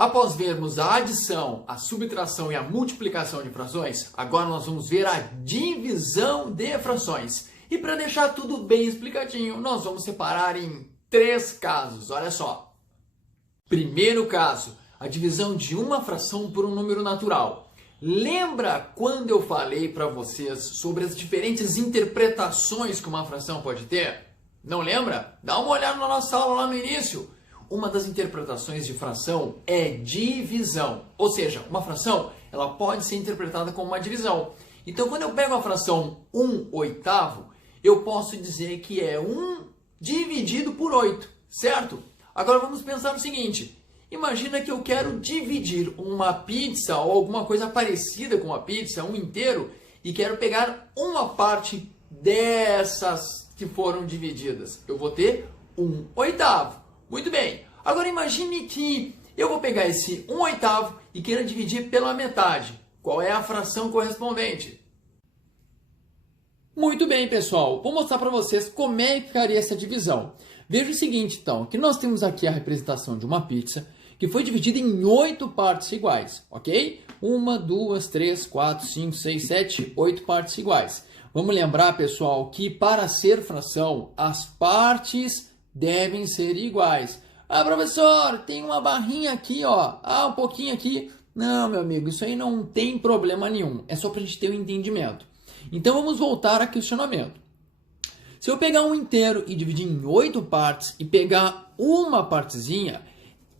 Após vermos a adição, a subtração e a multiplicação de frações, agora nós vamos ver a divisão de frações. E para deixar tudo bem explicadinho, nós vamos separar em 3 casos. Olha só. Primeiro caso, a divisão de uma fração por um número natural. Lembra quando eu falei para vocês sobre as diferentes interpretações que uma fração pode ter? Não lembra? Dá uma olhada na nossa aula lá no início. Uma das interpretações de fração é divisão. Ou seja, uma fração ela pode ser interpretada como uma divisão. Então, quando eu pego a fração 1/8, eu posso dizer que é 1 dividido por 8, certo? Agora vamos pensar no seguinte. Imagina que eu quero dividir uma pizza ou alguma coisa parecida com uma pizza, um inteiro, e quero pegar uma parte dessas que foram divididas. Eu vou ter 1/8. Muito bem. Agora imagine que eu vou pegar esse 1/8 e queira dividir pela metade. Qual é a fração correspondente? Muito bem, pessoal. Vou mostrar para vocês como é que ficaria essa divisão. Veja o seguinte, então, que nós temos aqui a representação de uma pizza que foi dividida em 8 partes iguais, ok? 1, 2, 3, 4, 5, 6, 7, 8 partes iguais. Vamos lembrar, pessoal, que para ser fração, as partes devem ser iguais. Ah, professor, tem uma barrinha aqui, ó. Ah, um pouquinho aqui. Não, meu amigo, isso aí não tem problema nenhum. É só para a gente ter um entendimento. Então, vamos voltar ao questionamento. Se eu pegar um inteiro e dividir em 8 partes e pegar uma partezinha,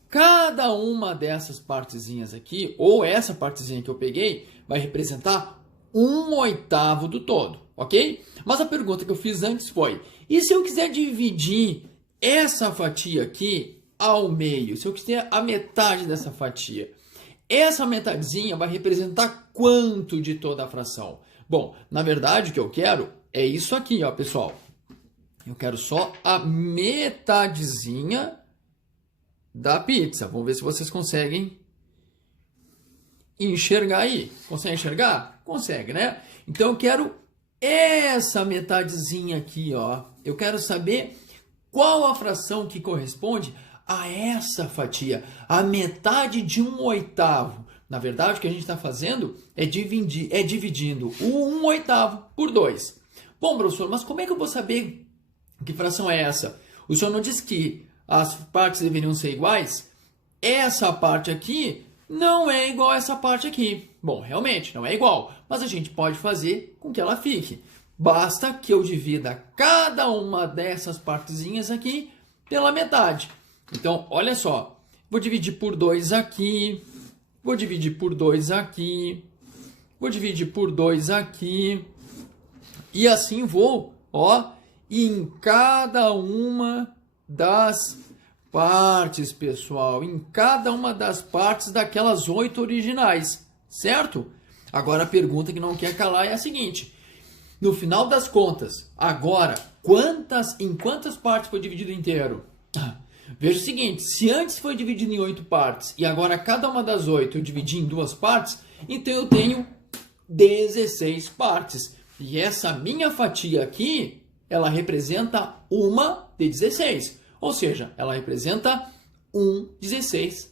cada uma dessas partezinhas aqui, ou essa partezinha que eu peguei, vai representar 1/8 do todo, ok? Mas a pergunta que eu fiz antes foi, e se eu quiser dividir essa fatia aqui ao meio, se eu quiser a metade dessa fatia, essa metadezinha vai representar quanto de toda a fração? Bom, na verdade o que eu quero é isso aqui, ó, pessoal. Eu quero só a metadezinha da pizza. Vamos ver se vocês conseguem enxergar aí. Consegue enxergar? Consegue, né? Então eu quero essa metadezinha aqui, ó. Eu quero saber qual a fração que corresponde a essa fatia, a metade de 1/8. Na verdade, o que a gente está fazendo é dividindo o 1/8 por 2. Bom, professor, mas como é que eu vou saber que fração é essa? O senhor não disse que as partes deveriam ser iguais? Essa parte aqui não é igual a essa parte aqui. Bom, realmente não é igual, mas a gente pode fazer com que ela fique. Basta que eu divida cada uma dessas partezinhas aqui pela metade. Então, olha só. Vou dividir por 2 aqui. Vou dividir por 2 aqui. Vou dividir por 2 aqui. E assim vou, ó, em cada uma das partes, pessoal. Em cada uma das partes daquelas 8 originais, certo? Agora a pergunta que não quer calar é a seguinte. No final das contas, agora, em quantas partes foi dividido inteiro? Veja o seguinte, se antes foi dividido em 8 partes e agora cada uma das 8 eu dividi em 2 partes, então eu tenho 16 partes. E essa minha fatia aqui, ela representa uma de 16. Ou seja, ela representa 1/16.